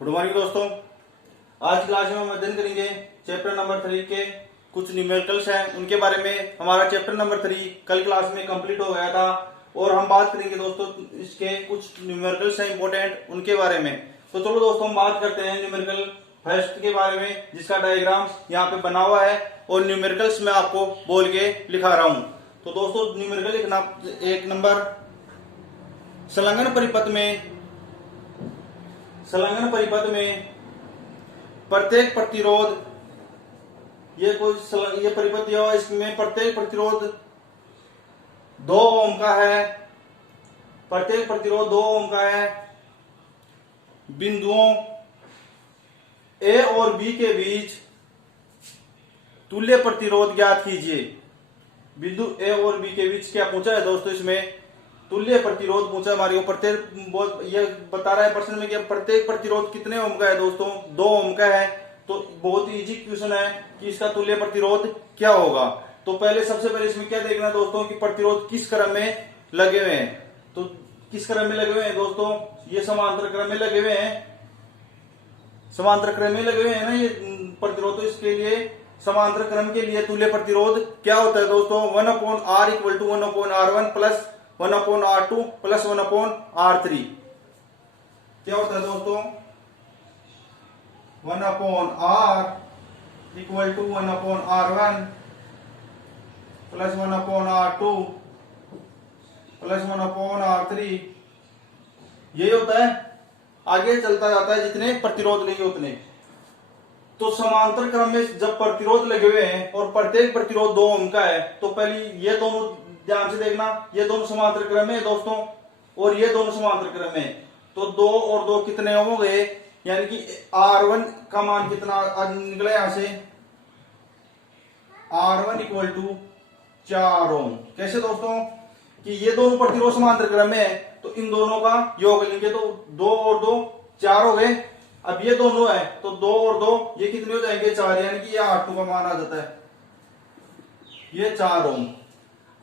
Good morning दोस्तों। आज class में हम अध्ययन करेंगे चैप्टर नंबर 3 के कुछ न्यूमेरिकल्स हैं, उनके बारे में। हमारा चैप्टर नंबर 3 कल क्लास में कंप्लीट हो गया था और हम बात करेंगे दोस्तों इसके कुछ न्यूमेरिकल्स हैं इंपॉर्टेंट, उनके बारे में। तो चलो दोस्तों हम बात करते हैं न्यूमेरिकल फर्स्ट के बारे में, जिसका डायग्राम यहाँ पे बना हुआ है और न्यूमेरिकल्स मैं आपको बोल के लिखा रहा हूँ। तो दोस्तों न्यूमेरिकल एक नंबर संलग्न परिपथ में प्रत्येक प्रतिरोध, ये परिपथ दिया हुआ, इसमें प्रत्येक प्रतिरोध 2 ओम का है। प्रत्येक प्रतिरोध 2 ओम का है। बिंदुओं ए और बी के बीच तुल्य प्रतिरोध ज्ञात कीजिए। बिंदु ए और बी के बीच क्या पूछा है दोस्तों, इसमें तुल्य प्रतिरोध पूछा हमारे को। प्रत्येक ये बता रहा है प्रश्न में कि प्रत्येक प्रतिरोध कितने ओम का है दोस्तों, 2 ओम का है। तो बहुत ही इजी क्वेश्चन है कि इसका तुल्य प्रतिरोध क्या होगा। तो पहले सबसे पहले इसमें क्या देखना है दोस्तों कि प्रतिरोध किस क्रम में लगे हुए हैं। तो किस क्रम में लगे हुए हैं दोस्तों, ये समांतर क्रम में लगे हुए हैं। समांतर क्रम में लगे हुए हैं ना ये प्रतिरोध। तो इसके लिए समांतर क्रम के लिए तुल्य प्रतिरोध क्या होता है दोस्तों, 1/r equal to 1/r1 plus 1/r2 plus 1/r3। क्या होता है दोस्तों, 1/r equal to 1/r1 plus 1/r2 plus 1/r3। यही होता है, आगे चलता जाता है जितने प्रतिरोध लगे उतने। तो समांतर क्रम में जब प्रतिरोध लगे हुए हैं और प्रत्येक प्रतिरोध 2 ओम का है, तो पहले ये दोनों ध्यान से देखना, ये दोनों समांतर क्रम में दोस्तों और ये दोनों समांतर क्रम में। तो 2 और 2 कितने ओम हो गए, यानी कि R1 का मान कितना निकला यहां से, R1 इक्वल टू 4 ओम। कैसे दोस्तों कि ये दोनों प्रतिरोध समांतर क्रम में है, तो इन दोनों का योग लेंगे तो 2 और 2 4 हो गए। अब ये दोनों है तो 2 और 2 ये कितने हो जाएंगे, 4, यानी कि ये R2 का मान आ जाता है, ये 4 ओम।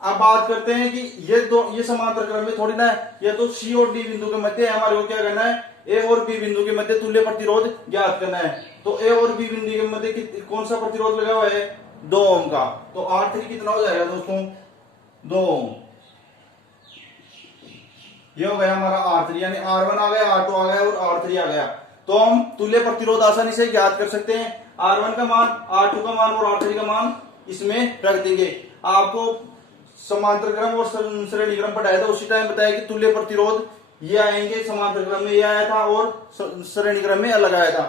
अब बात करते हैं कि ये समांतर क्रम में थोड़ी ना है, ये तो सी और डी बिंदु के मध्य है। हमारे को क्या करना है, ए और बी बिंदु के मध्य तुल्य प्रतिरोध ज्ञात करना है। तो ए और बी बिंदु के मध्य कौन सा प्रतिरोध लगा हुआ है, 2 ओम का। तो R3 कितना हो जाएगा दोस्तों, 2 ओम। ये हो गया हमारा R3, यानी R1 आ गया, R2 आ गया और R3 आ गया। तो हम तुल्य प्रतिरोध आसानी से ज्ञात कर सकते हैं। R1 का मान, R2 का मान और R3 का मान इसमें रख देंगे। आपको समांतर क्रम और श्रेणी क्रम पढ़ाया था, उसी टाइम बताया कि तुल्य प्रतिरोध ये आएंगे, समांतर क्रम में ये आया था और श्रेणी क्रम में अलग आया था।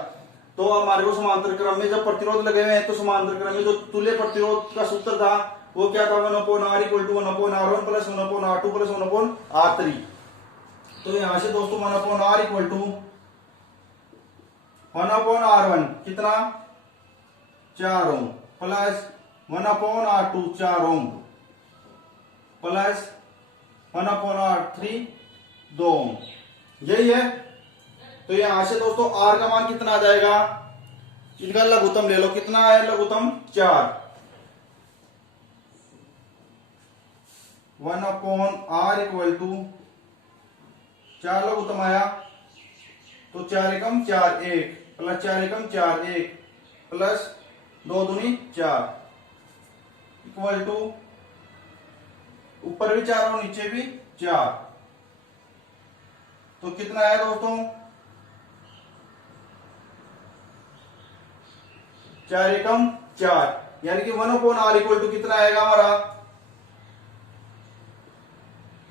तो हमारे को समांतर क्रम में जब प्रतिरोध लगे हुए हैं, तो समांतर क्रम में जो तुल्य प्रतिरोध का सूत्र था वो क्या था, 1/r equal to 1/r1 plus 1/r2 plus 1/r3। तो यहां से दोस्तों 1/r इक्वल टू 1/r1 कितना, 4 ohm plus 1/r2 4 ohm plus 1/r3 2 ओम। यही है। तो यहां से दोस्तों R का मान कितना आ जाएगा, इनका लघुत्तम ले लो, कितना है लघुत्तम, 4। 1/r इक्वल टू 4 लघुत्तम आया, तो 4 एकम 4 1 प्लस 4 एकम 4 1 प्लस 2 दूनी 4 इक्वल टू ऊपर भी 4 और नीचे भी 4। तो कितना है दोस्तों, 4 एकम 4, यानी कि 1/r इक्वल टू कितना आएगा हमारा,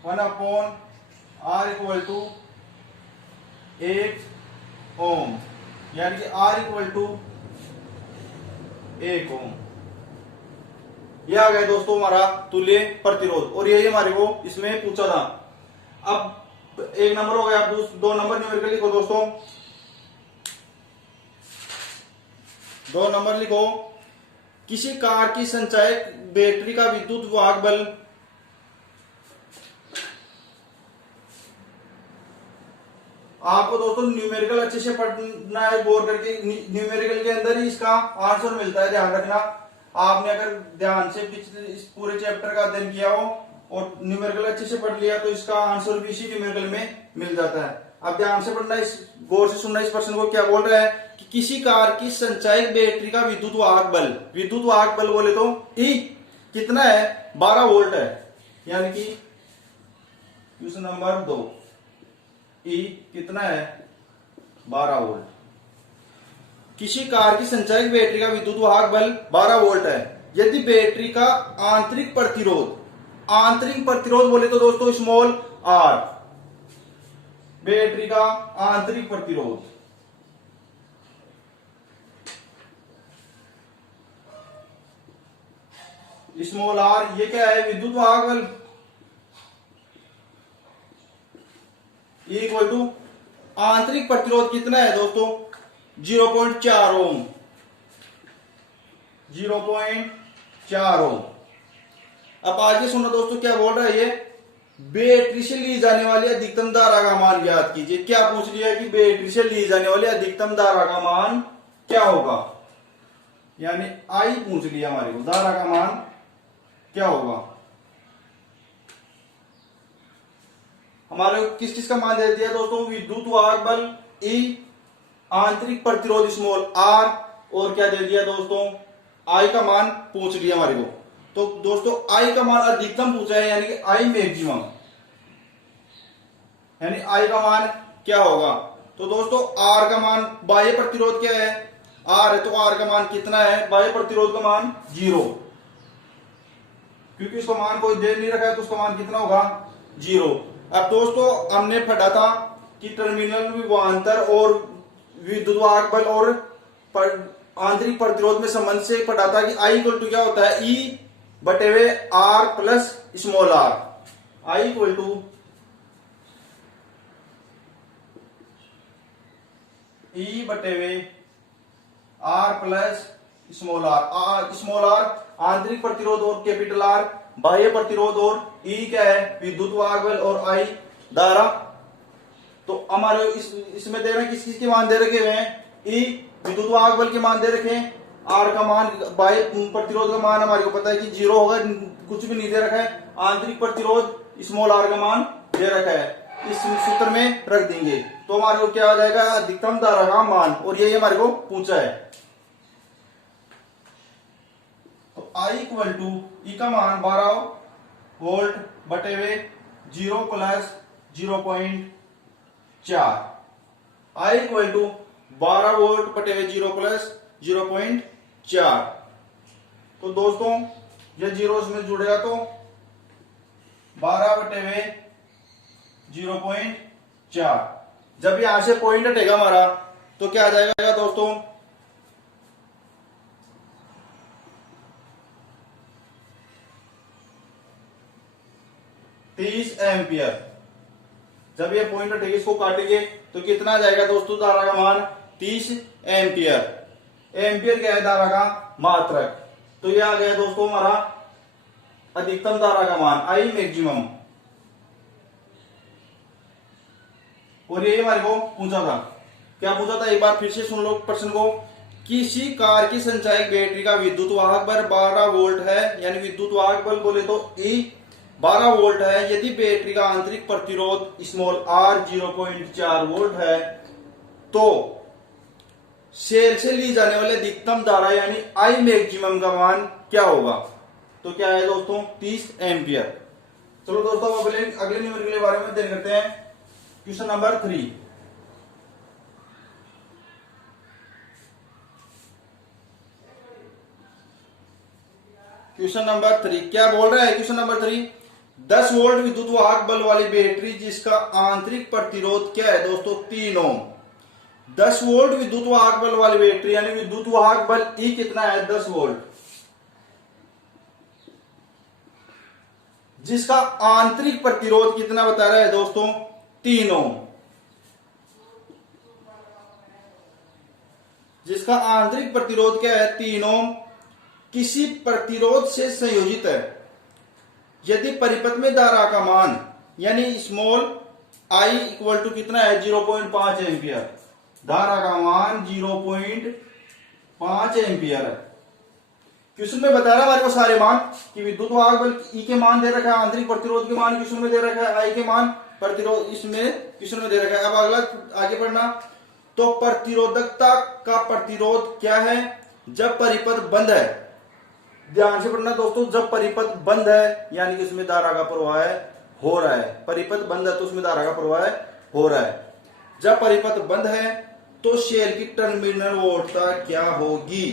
1/r इक्वल टू 1 ओम, यानी कि R इक्वल टू 1 ओम। यह आ गया दोस्तों हमारा तुल्य प्रतिरोध, और यही हमारे को इसमें पूछा था। अब 1 नंबर हो गया, आप 2 नंबर न्यूमेरिकल लिखो दोस्तों। 2 नंबर लिखो, किसी कार की संचायक बैटरी का विद्युत वाहक बल आपको दोस्तों न्यूमेरिकल अच्छे से पढ़ना है, गौर करके। न्यूमेरिकल के अंदर ही इसका आंसर मिलता है, ध्यान रखना। आपने अगर ध्यान से पिछले इस पूरे चैप्टर का अध्ययन किया हो और न्यूमेरिकल अच्छे से पढ़ लिया तो इसका आंसर भी इसी न्यूमेरिकल में मिल जाता है। अब ध्यान से पढ़ना, इस गौर से सुनना इस प्रश्न को। क्या बोल रहा है कि किसी कार की संचायक बैटरी का विद्युत वाहक बल बोले तो ई कितना है, 12 वोल्ट है। यानी कि क्वेश्चन नंबर 2, ई कितना है, 12 वोल्ट। किसी कार की संचायक बैटरी का विद्युत वाहक बल 12 वोल्ट है यदि बैटरी का आंतरिक प्रतिरोध बोले तो दोस्तों स्मॉल आर, बैटरी का आंतरिक प्रतिरोध स्मॉल आर, ये क्या है, विद्युत वाहक बल इक्वल टू आंतरिक प्रतिरोध कितना है दोस्तों, 0.4 ओम, 0.4 ओम। अब आगे सुनो दोस्तों क्या बोल रहा है ये, बैटरी से ली जाने वाली अधिकतम धारा का मान ज्ञात कीजिए। क्या पूछ लिया कि बैटरी से ली जाने वाली अधिकतम धारा का मान क्या होगा, यानी आई पूछ लिया हमारे को, धारा का मान क्या होगा। हमारे को किस चीज का मान दे दिया दोस्तों, विद्युत वाहक बल ई, आंतरिक प्रतिरोध स्मॉल आर, और क्या दे दिया दोस्तों, आई का मान पूछ लिया हमारे को। तो दोस्तों आई का मान अधिकतम पूछा है, यानी कि आई मैक्सिमम, यानी आई का मान क्या होगा। तो दोस्तों आर का मान, बाह्य प्रतिरोध क्या है, आर है, तो आर का मान कितना है, बाह्य प्रतिरोध का मान 0, क्योंकि इसका मान कोई दे नहीं रखा है, तो उसका मान कितना होगा, 0। अब दोस्तों हमने पढ़ा था कि टर्मिनल विभवांतर और विद्युत वाहक बल और आंतरिक प्रतिरोध में संबंध से पढ़ा था कि आई इक्वल टू क्या होता है, ई बटे वे R plus small r, I equal to E बटे वे आर प्लस स्मॉल आर आंतरिक प्रतिरोध और कैपिटल आर बाह्य प्रतिरोध, और ई क्या है, विद्युत वाहक बल, और आई धारा। तो हमारे इसमें दे रहे हैं किस चीज के मान दे रखे हुए हैं, ई विद्युत वाहक बल के मान दे रखे हैं, आर का मान, बाह्य प्रतिरोध का मान हमारे को पता है कि 0 होगा, कुछ भी नहीं दे रखा है, आंतरिक प्रतिरोध स्मॉल आर का मान दे रखा है, इस सूत्र में रख देंगे तो हमारे को क्या आ जाएगा, अधिकतम धारा का मान, और यही हमारे को पूछा है। तो आई इक्वल टू ई का मान 12 वोल्ट बटे वे 0 plus 0.4, I equal to 12 volt बटे वे 0 प्लस 0.4। तो दोस्तों ये 0 इसमें जुड़ेगा तो 12 बटे वे 0.4, जब यहां से पॉइंट हटेगा हमारा तो क्या आ जाएगा दोस्तों, 30 एम्पियर। जब ये पॉइंट हटेगा, इसको काटेंगे तो कितना आ जाएगा दोस्तों, धारा का मान 30 एम्पियर। एम्पियर क्या है, धारा का मात्रक। तो ये आ गया दोस्तों हमारा अधिकतम धारा का मान, आई मैक्सिमम, और ये हमारे को पूछा था। क्या पूछा था, एक बार फिर से सुन लो प्रश्न को। किसी कार की संचायक बैटरी का विद्युत वाहक बल 12 वोल्ट है, यानी विद्युत वाहक बल बोले तो ई 12 वोल्ट है यदि बैटरी का आंतरिक प्रतिरोध स्मॉल आर 0.4 वोल्ट है, तो सेल से ली जाने वाले अधिकतम धारा यानी आई मैक्सिमम का मान क्या होगा। तो क्या है दोस्तों, 30 एम्पियर। चलो दोस्तों अगले नंबर के बारे में अध्ययन करते हैं। क्वेश्चन नंबर 3, क्वेश्चन नंबर 3 क्या बोल रहा है, क्वेश्चन नंबर 3, 10 वोल्ट विद्युत वाहक बल वाली बैटरी जिसका आंतरिक प्रतिरोध क्या है दोस्तों, 3 ओम। 10 वोल्ट विद्युत वाहक बल वाली बैटरी यानी विद्युत वाहक बल ई कितना है, 10 वोल्ट, जिसका आंतरिक प्रतिरोध कितना बता रहा है दोस्तों, 3 ओम। जिसका आंतरिक प्रतिरोध क्या है, 3 ओम, किसी प्रतिरोध से संयोजित है यदि परिपथ में धारा का मान यानी स्मॉल आई इक्वल टू कितना है, 0.5 एम्पियर। धारा का मान 0.5 एम्पियर है। क्वेश्चन में बता रहा है हमारे को सारे मान कि विद्युत वाहक बल ई के मान दे रखा है, आंतरिक प्रतिरोध के मान क्वेश्चन में दे रखा है, आई के मान प्रतिरोध इसमें क्वेश्चन में दे रखा है। अब अगला आगे पढ़ना, तो प्रतिरोधकता का प्रतिरोध क्या है जब परिपथ बंद है। ध्यान से पढ़ना दोस्तों, जब परिपथ बंद है यानी कि उसमें धारा का प्रवाह हो रहा है, परिपथ बंद है तो उसमें धारा का प्रवाह हो रहा है। जब परिपथ बंद है तो शेल की टर्मिनल वोल्टता क्या होगी।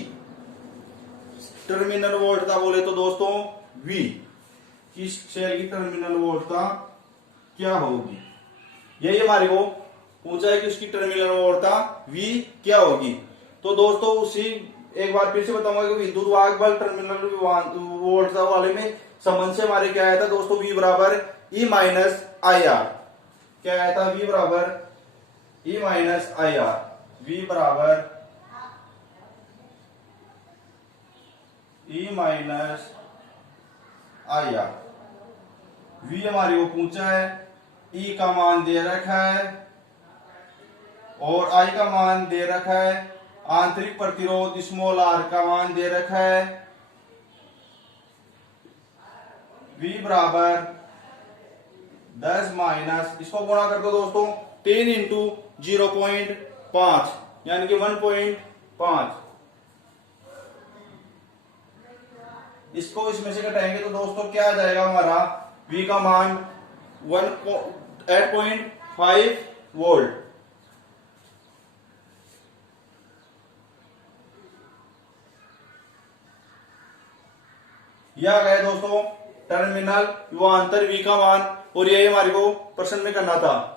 टर्मिनल वोल्टता बोले तो दोस्तों V, किस शेल की टर्मिनल वोल्टता क्या होगी, यही हमारे को पूछा है कि उसकी टर्मिनल वोल्टता V क्या होगी। तो दोस्तों उसी एक बार फिर से बताऊंगा कि विद्युत वाहक बल टर्मिनल वोल्टता वाले में संबंध से हमारे क्या आया था दोस्तों, V बराबर E माइनस आई आर। क्या आया था, V बराबर E minus I R, V बराबर E minus I R. V हमारे को पूछा है, E का मान दे रखा है और I का मान दे रखा है, आंतरिक प्रतिरोध स्मॉल r का मान दे रखा है। V बराबर 10 माइनस, इसको गुणा कर दो दोस्तों 10 इंटू 0.5 यानी कि 1.5। इसको इसमें से घटाएंगे तो दोस्तों क्या आ जाएगा हमारा, V का मान 8.5 वोल्ट। यह आ गया दोस्तों टर्मिनल विभवांतर V का मान, और यही हमारे को प्रश्न में करना था।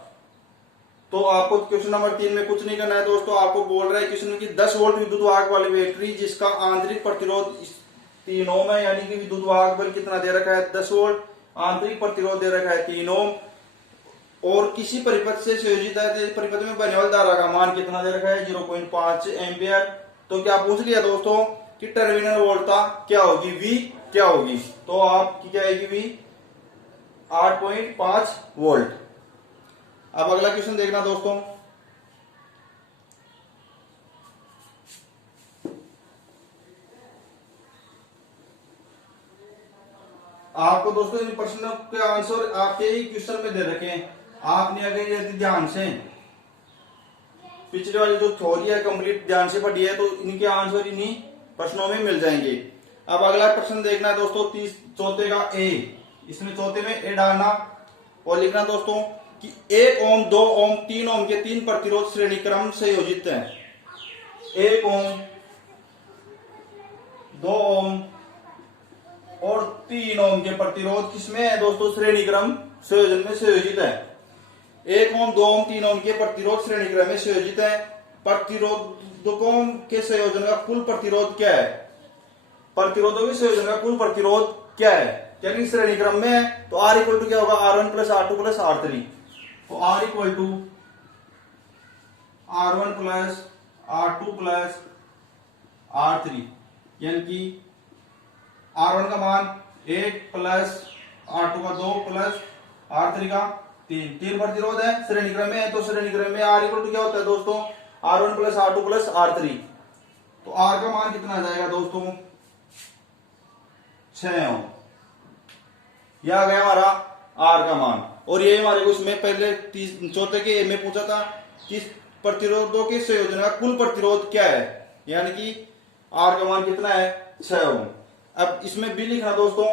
तो आपको क्वेश्चन नंबर 3 में कुछ नहीं करना है दोस्तों, आपको बोल रहा है क्वेश्चन की 10 वोल्ट विद्युत वाहक वाली बैटरी जिसका आंतरिक प्रतिरोध 3 ओम है, यानी कि विद्युत वाहक बल कितना दे रखा है 10 वोल्ट, आंतरिक प्रतिरोध दे रखा है 3 ओम, और किसी परिपथ से संयोजित है, परिपथ में बहने वाली धारा का मान कितना दे रखा है 0.5 एम्पियर। तो क्या पूछ लिया दोस्तों कि टर्मिनल वोल्टता क्या होगी, V क्या होगी, तो आपकी क्या आएगी V 8.5 वोल्ट। अब अगला क्वेश्चन देखना दोस्तों, आपको दोस्तों इन प्रश्नों के आंसर आपके ही क्वेश्चन में दे रखे हैं। आपने अगर यदि ध्यान से पिछले वाली जो थ्योरी है कंप्लीट ध्यान से पढ़ी है तो इनके आंसर इन्हीं प्रश्नों में मिल जाएंगे। अब अगला प्रश्न देखना है दोस्तों, चौथे का A, इसमें चौथे में A डालना और लिखना दोस्तों कि 1 ओम 2 ओम 3 ओम के 3 प्रतिरोध श्रेणी क्रम से संयोजित हैं। 1 ओम 2 ओम और 3 ओम के प्रतिरोध किसमें है दोस्तों, श्रेणी क्रम संयोजन में संयोजित है। 1 ओम 2 ओम 3 ओम के प्रतिरोध श्रेणी क्रम में संयोजित है। प्रतिरोधकों के संयोजन का कुल प्रतिरोध क्या है, प्रतिरोधों के संयोजन का कुल प्रतिरोध क्या है, यानी श्रेणी क्रम में है तो R इक्वल टू क्या होगा, R1 plus R2 plus R3। तो R equal to R1 plus R2 plus R3, यानी कि R1 का मान 1 प्लस R2 का 2 प्लस R3 का 3 प्रतिरोध है, श्रेणी क्रम में है, तो श्रेणी क्रम में R इक्वल टू क्या होता है दोस्तों, R1 plus R2 plus R3। तो R का मान कितना आ जाएगा दोस्तों 6 ओम। यह आ गया हमारा R का मान, और ये हमारे को इसमें पहले चौथे के A में पूछा था कि प्रतिरोधों के संयोजन का कुल प्रतिरोध क्या है, यानी कि R का मान कितना है 6 ओम। अब इसमें B लिखना दोस्तों,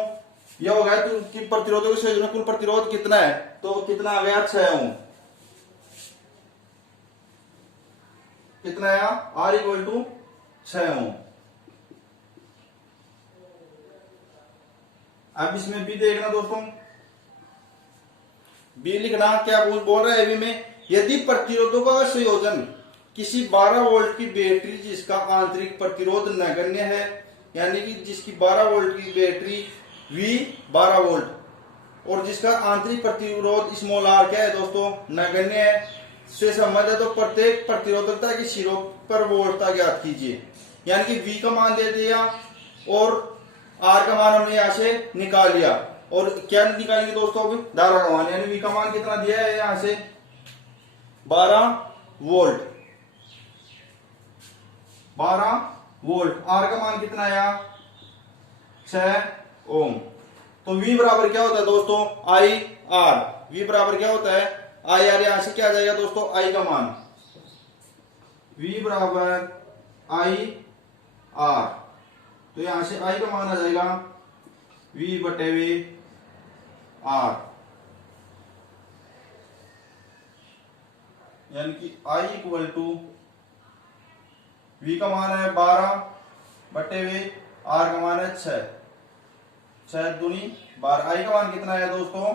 यह हो गया कि प्रतिरोधों के संयोजन का कुल प्रतिरोध कितना है, तो कितना आ गया 6 ओम। कितना आया, R इक्वल टू 6 ओम। अब इसमें B देखना दोस्तों, B लिखना क्या बोल रहा है B में, यदि प्रतिरोधों का संयोजन किसी 12 वोल्ट की बैटरी जिसका आंतरिक प्रतिरोध नगण्य है, यानी कि जिसकी 12 वोल्ट की बैटरी V 12 वोल्ट और जिसका आंतरिक प्रतिरोध स्मॉल r क्या है दोस्तों, नगण्य है, से संबंध है, तो प्रत्येक प्रतिरोधकता के सिरों पर वोल्टता ज्ञात कीजिए। यानी कि V का मान दे दिया और R का मान हमने यहां से निकाल लिया, और क्या निकालेंगे दोस्तों अभी, धारा का मान, यानी V का मान कितना दिया है यहां से 12 वोल्ट, 12 वोल्ट। R का मान कितना आया 6 ओम। तो V बराबर क्या होता है दोस्तों, I R, V बराबर क्या होता है आई आर, यहां से क्या आ जाएगा दोस्तों आई का मान, V बराबर आई आर, तो यहां से आई का मान आ जाएगा V बटे वे आर, यानी कि I इक्वल टू V का मान है 12 बटे वे R का मान है 6, 6 दूनी 12, I का मान कितना है दोस्तों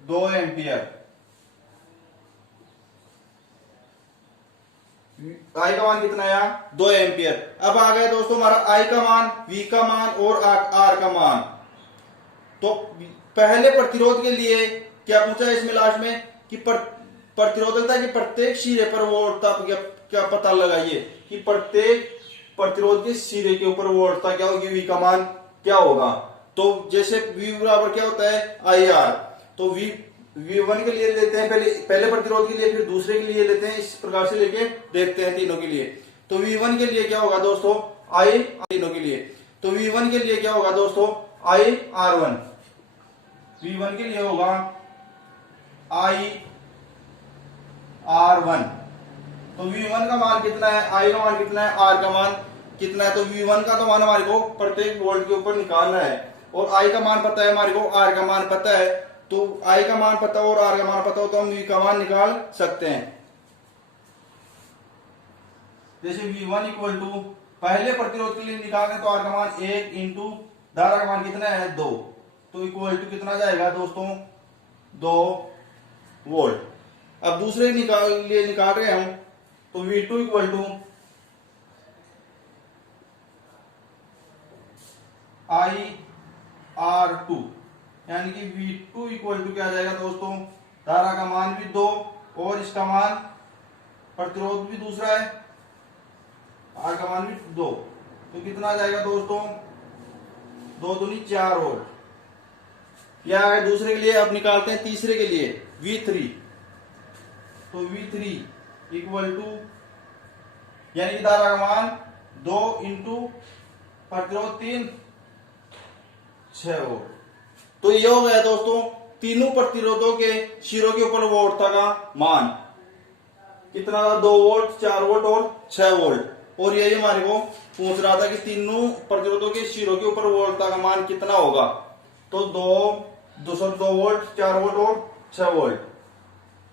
2 एम्पियर, I का मान कितना है 2 एम्पियर। अब आ गया दोस्तों हमारा I का मान, V का मान और R का मान। तो पहले प्रतिरोध के लिए क्या पूछा है इसमें लास्ट में कि प्रतिरोधकता के प्रत्येक सिरे पर वोल्टता क्या पता लगाइए कि प्रत्येक प्रतिरोध के सिरे के ऊपर वोल्टता क्या होगी, V का मान क्या होगा। तो जैसे V बराबर क्या होता है आई आर, तो V1 के लिए लेते हैं पहले प्रतिरोध के लिए, फिर दूसरे के लिए लेते हैं, इस प्रकार से लेके देखते हैं तीनों के लिए। तो V1 के लिए क्या होगा दोस्तों आई, तीनों के लिए तो V1 के लिए क्या होगा दोस्तों आई R1, V1 के लिए होगा आई R1। तो V1 का मान कितना है, I का मान कितना है, R का मान कितना है। तो V1 का तो मान हमारे को प्रत्येक वोल्ट के ऊपर निकालना है और I का मान पता है हमारे को, R का मान पता है। तो I का मान पता हो और R का मान पता हो तो हम V का मान निकाल सकते हैं। जैसे V1 इक्वल टू पहले प्रतिरोध के लिए निकालने तो R का मान 1 इंटू धारा का मान कितना है 2, तो इक्वल टू कितना जाएगा दोस्तों 2 वोल्ट। अब दूसरे लिए निकाल रहे हम तो V2 equal to I R2, यानी कि V2 इक्वल टू क्या आ जाएगा दोस्तों धारा का मान भी 2 और इसका मान प्रतिरोध भी दूसरा है R का मान भी 2, तो कितना आ जाएगा दोस्तों 2 दूनी 4 वोल्ट। या अगर दूसरे के लिए अब निकालते हैं तीसरे के लिए V3, तो V3 इक्वल टू यानी कि धारा का मान 2 इंटू प्रतिरोध 3 6 वोल्ट। तो ये हो गया दोस्तों तीनों प्रतिरोधों के सिरों के ऊपर वोल्टता का मान कितना था 2 वोल्ट 4 वोल्ट और 6 वोल्ट। और यही हमारे को पूछ रहा था कि तीनों प्रतिरोधों के सिरों के ऊपर वोल्टता का मान कितना होगा, तो 202 वोल्ट 4 वोल्ट और 6 वोल्ट।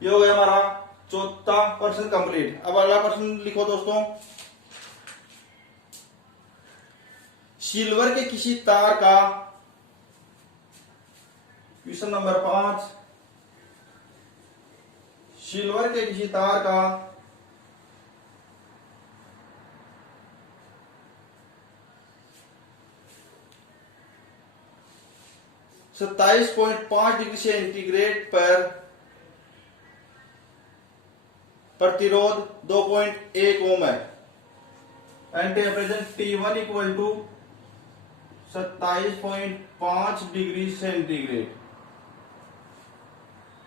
ये हो गया हमारा चौथा प्रश्न कंप्लीट। अब अगला प्रश्न लिखो दोस्तों, सिल्वर के किसी तार का, क्वेश्चन नंबर 5, सिल्वर के किसी तार का (27.5 डिग्री सेंटीग्रेड पर प्रतिरोध 2.1 ओम है and temperature T1 equal to 27.5 degree centigrade.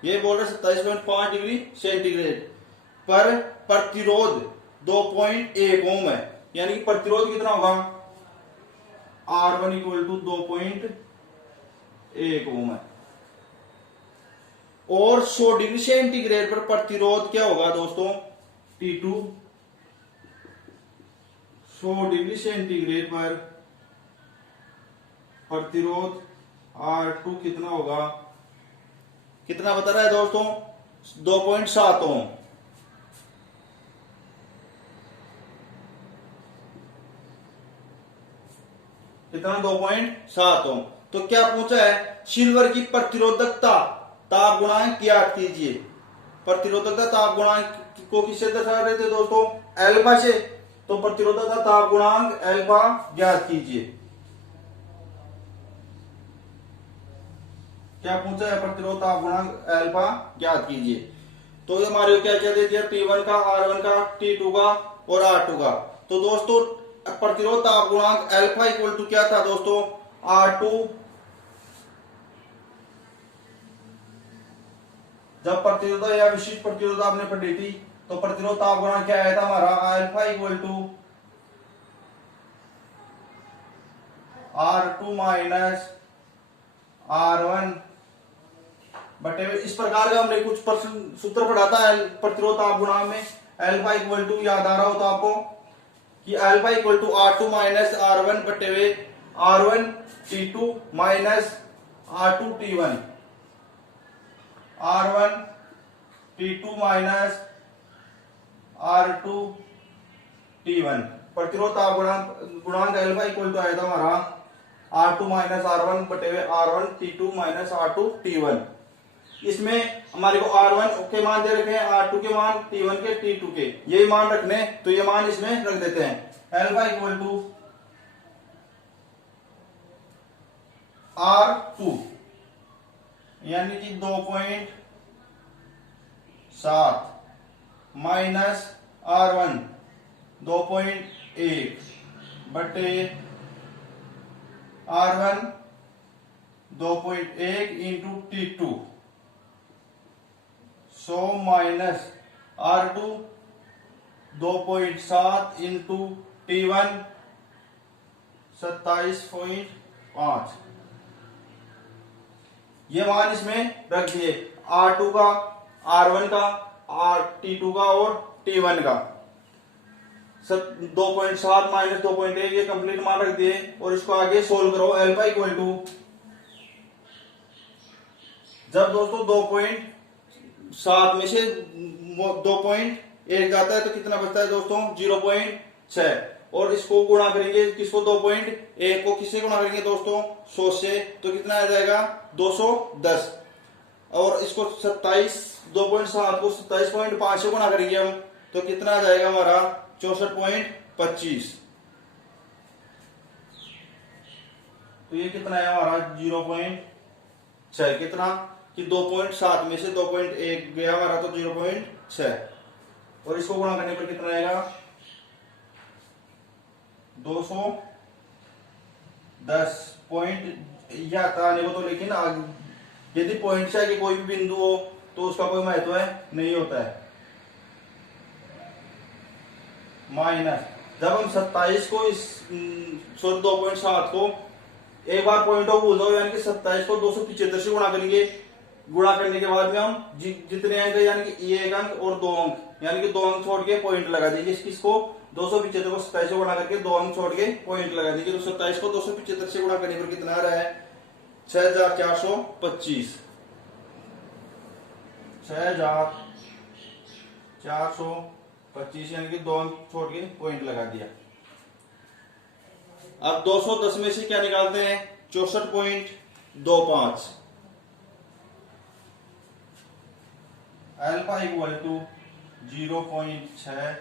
ये बोल रहे 27.5 डिग्री सेंटीग्रेड पर प्रतिरोध 2.1 ओम है, यानी कि प्रतिरोध कितना होगा R1 इक्वल टू 2.1 ओम है। और 100 डिग्री सेंटीग्रेड पर प्रतिरोध क्या होगा दोस्तों T2, 100 डिग्री सेंटीग्रेड पर प्रतिरोध R2 कितना होगा, कितना बता रहा है दोस्तों 2.7 ओम। कितना 2.7 ओम। तो क्या पूछा है सिल्वर की प्रतिरोधकता ताप गुणांक ज्ञात कीजिए। प्रतिरोधकता ताप गुणांक को किससे दर्शा रहे थे दोस्तों अल्फा से, तो प्रतिरोधकता ताप गुणांक अल्फा ज्ञात कीजिए। क्या पूछा है प्रतिरोध ताप गुणांक अल्फा ज्ञात कीजिए। तो ये हमारे क्या क्या दे दिया T1 का R1 का T2 का और R2 का। तो दोस्तों प्रतिरोध ताप गुणांक अल्फा इक्वल टू क्या था दोस्तों R2, जब प्रतिरोधकता या विशिष्ट प्रतिरोधकता आपने पढ़ी थी तो प्रतिरोध ताप गुणांक क्या आया था हमारा alpha equal to R2 minus R1 बटे में इस प्रकार का हमने कुछ सूत्र पढ़ा था प्रतिरोध ताप गुणांक में। अल्फा इक्वल टू याद आ रहा हो तो आपको कि alpha equal to R2 minus R1 बटे हुए R1 T2 minus R2 T1, R1 T2 minus R2 T1। प्रतिरोध ताप गुणांक अल्फा इक्वल टू आया था हमारा R2 माइनस R1 बटे हुए R1 T2 minus R2 T1। इसमें हमारे को R1 के मान दे रखे हैं, R2 के मान, T1 के, T2 के, ये मान रखने, तो ये मान इसमें रख देते हैं। अल्फा इक्वल टू R2 यानी कि 2.7 माइनस R1 2.1 बटे R1 2.1 into T2 100 minus R2 2.7 into T1 27.5। ये मान इसमें रख दिए, R2 का, R1 का, T2 का और T1 का। 2.7 माइनस 2.1 ये कंप्लीट मान रख दिए और इसको आगे सोल्व करो। अल्फा इक्वल टू, जब दोस्तों 2.7 में से 2.1 जाता है तो कितना बचता है दोस्तों 0.6, और इसको गुणा करेंगे किसको 2.1 को किससे गुणा करेंगे दोस्तों 100 से, तो कितना आ जाएगा 210, और इसको 2.7 को 27.5 से गुणा करेंगे हम तो कितना आ जाएगा हमारा 64.25। तो ये कितना है हमारा 0.6, कितना कि 2.7 में से 2.1 गया हमारा तो 0.6, और इसको गुणा करने पर कितना आएगा 210 पॉइंट या आने को तो, लेकिन यदि पॉइंट से आगे कोई भी बिंदु हो तो उसका कोई महत्व है नहीं होता है। माइनस जब हम 27 को इस 2.7 को एक बार पॉइंट ऑफ भूल जाओ, यानी कि 27 को 275 से गुणा करेंगे, गुणा करने के बाद में हम जितने अंक यानी कि एक अंक और 2 अंक, यानी कि 2 अंक छोड़ के पॉइंट लगा देंगे। किसको 275 को 27 से गुणा करके 2 अंक छोड़ के पॉइंट लगा देंगे, तो 27 को 275 से गुणा करने पर कितना आ रहा है 6425, 6425 यानी कि 2 अंक छोड़ के पॉइंट लगा दिया। अब 210 में से क्या निकालते हैं 64.25। अल्फा इक्वल टू 0.6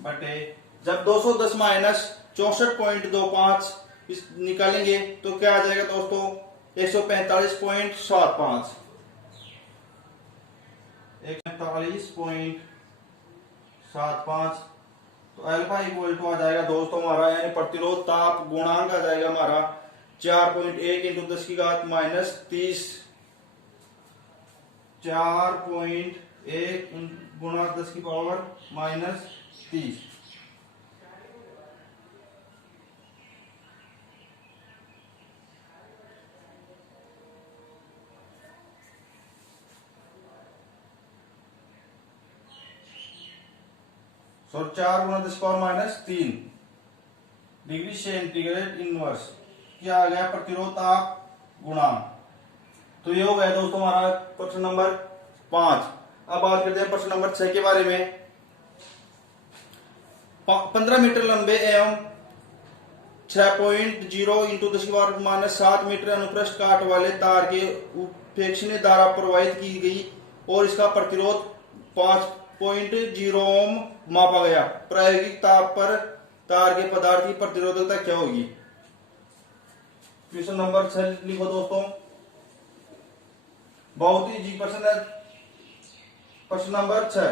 बटे, जब 210 माइनस 64.25 निकालेंगे तो क्या आ जाएगा दोस्तों 145.75, 145.75। तो अल्फा इक्वल टू आ जाएगा दोस्तों हमारा, यानी प्रतिरोध ताप गुणांक आ जाएगा हमारा 4.1 इंटू 10 की घात माइनस 30, 4.1 गुणा 10 की पावर माइनस 30। सो 4 गुणा 10 power minus 3 degree centigrade inverse क्या आ गया प्रतिरोध ताप गुणांक। तो ये हो गया दोस्तों हमारा प्रश्न नंबर 5। अब बात करते हैं प्रश्न नंबर 6 के बारे में। 15 मीटर लंबे एवं 6.0 इंटू 10 की पावर माइनस 7 मीटर अनुप्रस्थ काट वाले तार के उपेक्षणीय धारा प्रवाहित की गई और इसका प्रतिरोध 5.0 ओम मापा गया। प्रायोगिक ताप पर तार के पदार्थ की प्रतिरोधकता क्या होगी। क्वेश्चन नंबर 6 लिखो दोस्तों, बहुत ही जी प्रश्न है। प्रश्न नंबर 6,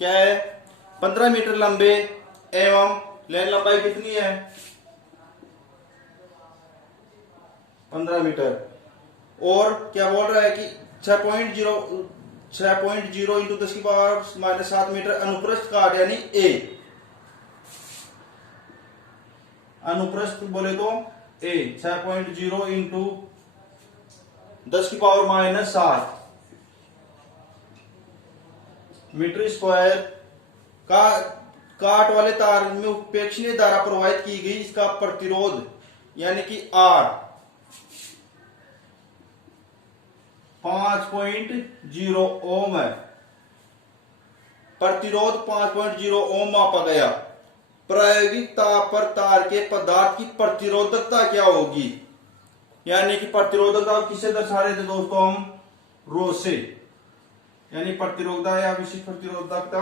क्या है 15 मीटर लंबे एवं लेन लंबाई कितनी है 15 मीटर, और क्या बोल रहा है कि 6.0 इंटू 10 की पावर माइनस 7 मीटर अनुप्रस्थ काट यानी ए। अनुप्रस्थ बोले तो ए 6.0 इंटू 10⁻⁻7 मीटर स्क्वायर का काट वाले तार में उपेक्षणीय धारा प्रवाहित की गई, इसका प्रतिरोध यानी कि आर 5.0 ओम है। प्रतिरोध 5.0 ओम मापा गया। प्रायोगिक ताप पर तार के पदार्थ की प्रतिरोधकता क्या होगी, यानी कि प्रतिरोधकता किसे दर्शा रहे थे दोस्तों हम, रो से, यानी प्रतिरोधकता या विशिष्ट प्रतिरोधकता,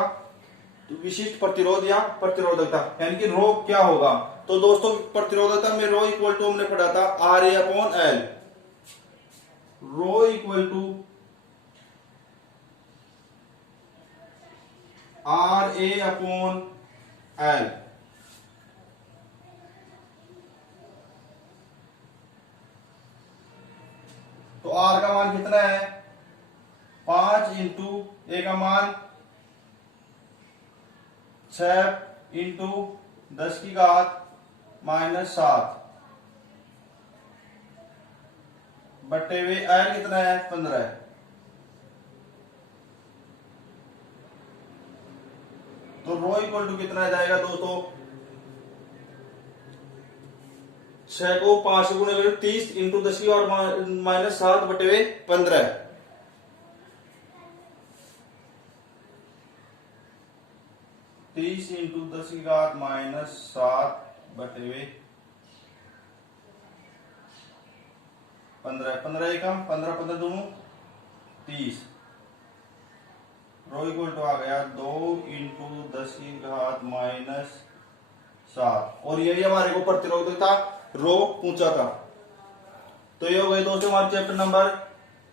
तो विशिष्ट प्रतिरोध या प्रतिरोधकता यानी कि रो क्या होगा। तो दोस्तों प्रतिरोधकता में रो इक्वल टू हमने पढ़ा था R A upon L, rho equal to R A upon L. तो आर का मान कितना है 5 इंटू ए का मान 6 इंटू 10⁻⁻7 बटे हुए आर कितना है 15 है। तो रो इक्वल टू कितना आ जाएगा दोस्तों, 6 को 5 से गुणा करें 30 इंटू 10⁻⁻7 बटे हुए 15 है। 30 इंटू 10⁻⁻7 बटे हुए 15, 15 एकम 15 15 दोनों 30। रो इक्वल टू आ गया 2 इंटू 10⁻⁻7 और यही हमारे को प्रतिरोधकता रो पूछा था। तो ये हो गए दोस्तों हमारे चैप्टर नंबर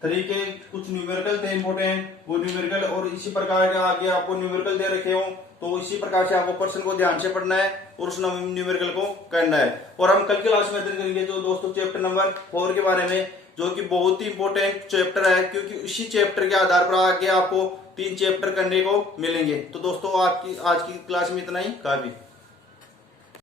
3 के कुछ न्यूमेरिकल थे इंपोर्टेंट, वो न्यूमेरिकल और इसी प्रकार के आगे आपको न्यूमेरिकल दे रखे हो, तो इसी प्रकार से आपको क्वेश्चन को ध्यान से पढ़ना है और उस न्यूमेरिकल को करना है। और हम कल की क्लास में अध्ययन करेंगे जो दोस्तों चैप्टर नंबर 4 के बारे में, जो कि बहुत ही इंपॉर्टेंट चैप्टर है, क्योंकि इसी चैप्टर के आधार पर आगे आपको 3 चैप्टर करने को मिलेंगे। तो दोस्तों आपकी आज की क्लास में इतना ही काफी।